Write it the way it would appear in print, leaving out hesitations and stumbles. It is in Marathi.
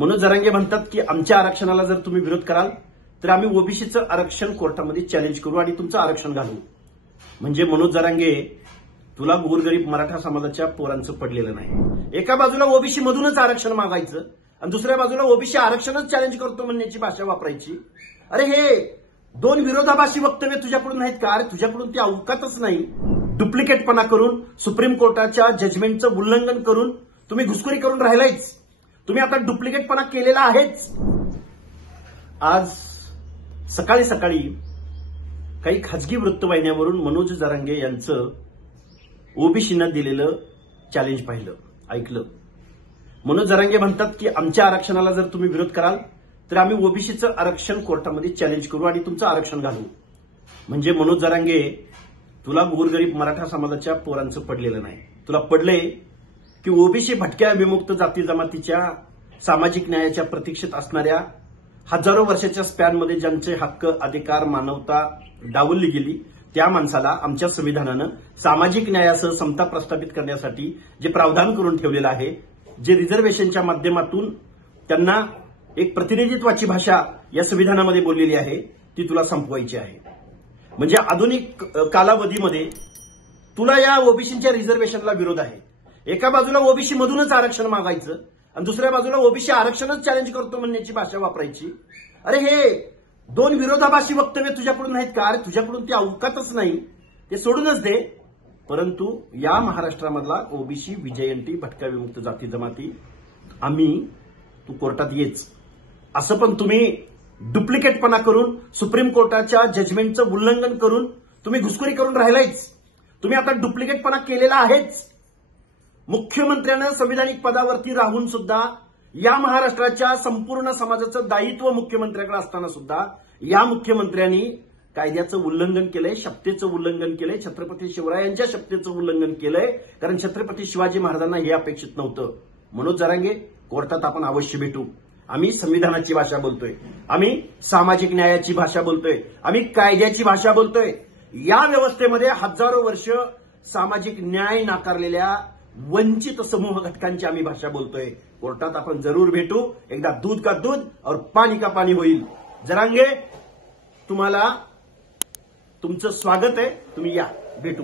मनोज जरांगे म्हणतात की आमच्या आरक्षणाला जर तुम्ही विरोध कराल तर आम्ही ओबीसीचं आरक्षण कोर्टामध्ये चॅलेंज करू आणि तुमचं आरक्षण घालू. म्हणजे मनोज जरांगे, तुला गोरगरीब मराठा समाजाच्या पोरांचं पडलेलं नाही. एका बाजूला ओबीसी मधूनच आरक्षण मागायचं आणि दुसऱ्या बाजूला ओबीसी आरक्षणच चॅलेंज करतो म्हणण्याची भाषा वापरायची. अरे हे दोन विरोधाभासी वक्तव्य तुझ्याकडून नाहीत का? अरे तुझ्याकडून ती अवकातच नाही. डुप्लिकेटपणा करून, सुप्रीम कोर्टाच्या जजमेंटचं उल्लंघन करून तुम्ही घुसखोरी करून राहिलायच. तुम्ही आता डुप्लिकेटपणा केलेला आहेच. आज सकाळी सकाळी काही खाजगी वृत्तवाहिन्यावरून मनोज जरांगे यांचं ओबीसीनं दिलेलं चॅलेंज पाहिलं, ऐकलं. मनोज जरांगे म्हणतात की आमच्या आरक्षणाला जर तुम्ही विरोध कराल तर आम्ही ओबीसीचं आरक्षण कोर्टामध्ये चॅलेंज करू आणि तुमचं आरक्षण घालू. म्हणजे मनोज जरांगे, तुला गोरगरीब मराठा समाजाच्या पोरांचं पडलेलं नाही. तुला पडले की ओबीसी भटक्या विमुक्त जाती जमातीच्या सामाजिक न्यायाच्या प्रतीक्षेत असणाऱ्या हजारो वर्षाच्या स्पॅनमध्ये ज्यांचे हक्क, अधिकार, मानवता डावलली गेली त्या माणसाला आमच्या संविधानानं सामाजिक न्यायासह समता प्रस्थापित करण्यासाठी जे प्रावधान करून ठेवलेलं आहे, जे रिझर्वेशनच्या माध्यमातून त्यांना एक प्रतिनिधित्वाची भाषा या संविधानामध्ये बोललेली आहे, ती तुला संपवायची आहे. म्हणजे आधुनिक कालावधीमध्ये तुला या ओबीसीच्या रिझर्वेशनला विरोध आहे. एका बाजूला ओबीसी मधूनच आरक्षण मागायचं आणि दुसऱ्या बाजूला ओबीसी आरक्षणच चॅलेंज करतो म्हणण्याची भाषा वापरायची. अरे हे दोन विरोधाभासी वक्तव्य तुझ्याकडून नाहीत का? अरे तुझ्याकडून ती अवकातच नाही. ते सोडूनच दे. परंतु या महाराष्ट्रामधला ओबीसी, विजयंती, भटक्या विमुक्त जाती जमाती तू कोर्टात येच. असं पण तुम्ही डुप्लिकेटपणा करून, सुप्रीम कोर्टाच्या जजमेंटचं उल्लंघन करून तुम्ही घुसखोरी करून राहिलायच. तुम्ही आता डुप्लिकेटपणा केलेला आहेच. मुख्यमंत्र्यानं संविधानिक पदावरती राहून सुद्धा या महाराष्ट्राच्या संपूर्ण समाजाचं दायित्व मुख्यमंत्र्याकडे असताना सुद्धा या मुख्यमंत्र्यांनी कायद्याचं उल्लंघन केलंय, शपथेचं उल्लंघन केलंय, छत्रपती शिवरायांच्या शपथेचं उल्लंघन केलंय. कारण छत्रपती शिवाजी महाराजांना हे अपेक्षित नव्हतं. मनोज जरांगे, कोर्टात आपण अवश्य भेटू. आम्ही संविधानाची भाषा बोलतोय, आम्ही सामाजिक न्यायाची भाषा बोलतोय, आम्ही कायद्याची भाषा बोलतोय. या व्यवस्थेमध्ये हजारो वर्ष सामाजिक न्याय नाकारलेल्या वंचित समूह घटकांची आम्ही भाषा बोलतोय. कोर्टात आपण जरूर भेटू. एकदा दूध का दूध और पाणी का पाणी होईल. जरांगे, तुम्हाला तुमचं स्वागत आहे. तुम्ही या, भेटू.